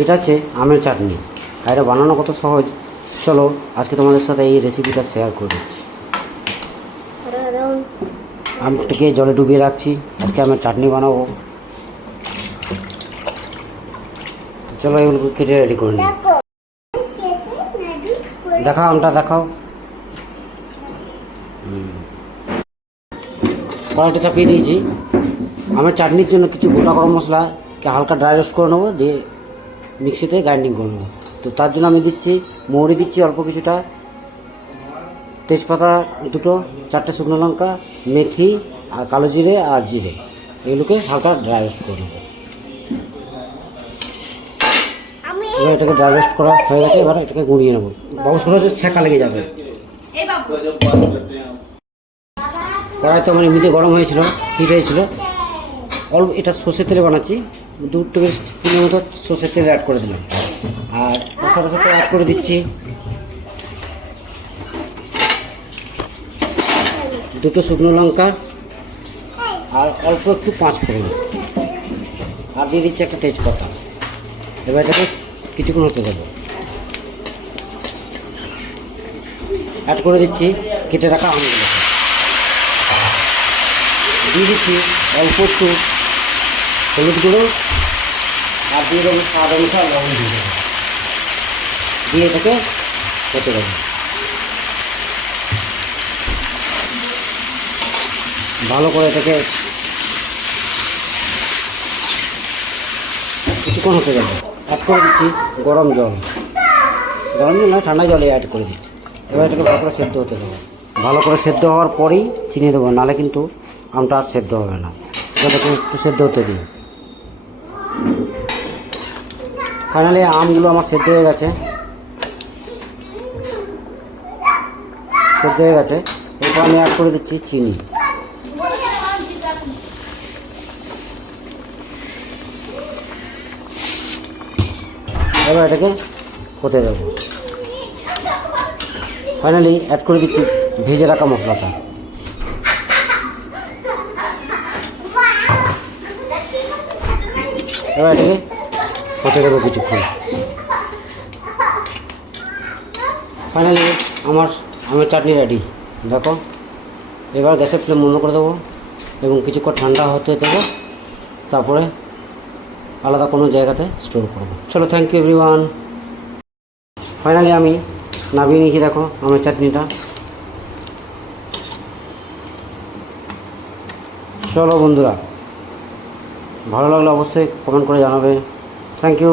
এটা হচ্ছে আমের চাটনি, আর এটা বানানো কত সহজ। চলো আজকে তোমাদের সাথে এই রেসিপিটা শেয়ার করে দিচ্ছি। আমটাকে জলে ডুবিয়ে রাখছি, আজকে আমের চাটনি বানাবো। চলো এগুলো কেটে রেডি করে নিই। দেখাও আমটা দেখাও। কড়াইটা চাপিয়ে দিয়েছি। আমের চাটনির জন্য কিছু গোটা গরম মশলাকে হালকা ড্রাই রোস্ট করে নেবো, দিয়ে মিক্সিতে গ্রাইন্ডিং করে নেবো। তো তার জন্য আমি দিচ্ছি মৌরি, দিচ্ছি অল্প কিছুটা, তেজপাতা দুটো, 4টে শুকনো লঙ্কা, মেথি আর কালো জিরে আর জিরে, এগুলোকে হালকা ড্রাই রোস্ট করে নেবো। এবার এটাকে ড্রাই রোস্ট করা হয়ে গেছে, এবার এটাকে গুঁড়িয়ে নেবো। বাবু শুনে ছ্যাঁকা লেগে যাবে। কড়াই তো আমার এমনিতে গরম হয়েছিল, হিট হয়েছিল। অল্প এটা সর্ষের তেলে বানাচ্ছি, 2 টেবিল স্পুনের মতো সর্ষের তেল অ্যাড করে দিলাম। আর মশলার সাথে অ্যাড করে দিচ্ছি 2টো শুকনো লঙ্কা আর অল্প একটু 5 ফোড়ন, আর দিয়ে দিচ্ছি একটা তেজপাতা। এবার এটাকে কিছুক্ষণ হতে দেবো। অ্যাড করে দিচ্ছি কেটে রাখা আমগুলো, দিয়ে দিচ্ছি অল্প একটু হলুদ গুঁড়ো, আর দিয়ে দেবো স্বাদ অনুসারে লবণ, দিয়ে দেবো, দিয়ে এটাকে হতে দেবো। ভালো করে এটাকে কিছুক্ষণ হতে দেবো। অ্যাড করে দিচ্ছি গরম জল, গরম জল না ঠান্ডা জলে অ্যাড করে দিচ্ছি। এবার এটাকে ভালো করে সেদ্ধ হতে দেবো। ভালো করে সেদ্ধ হওয়ার পরেই চিনি দেবো, নাহলে কিন্তু আমটা আর সেদ্ধ হবে না। এটাকে একটু সেদ্ধ হতে দিই। ফাইনালি আমগুলো আমার সেদ্ধ হয়ে গেছে, এরপর আমি অ্যাড করে দিচ্ছি চিনি। এবার এটাকে হতে দেবো। ফাইনালি অ্যাড করে দিচ্ছি ভেজে রাখা মশলাটা। এবার এটাকে হতে দেবো কিছুক্ষণ। ফাইনালি আমার আমের চাটনি রেডি। দেখো, এবার গ্যাসের ফ্লেম বন্ধ করে দেবো এবং কিছুক্ষণ ঠান্ডা হতে দেবো, তারপরে আলাদা কোনো জায়গাতে স্টোর করবো। চলো, থ্যাংক ইউ এভরিওয়ান। ফাইনালি আমি নামিয়ে নিয়েছি, দেখো আমের চাটনিটা। চলো বন্ধুরা, ভালো লাগলে অবশ্যই কমেন্ট করে জানাবে। Thank you.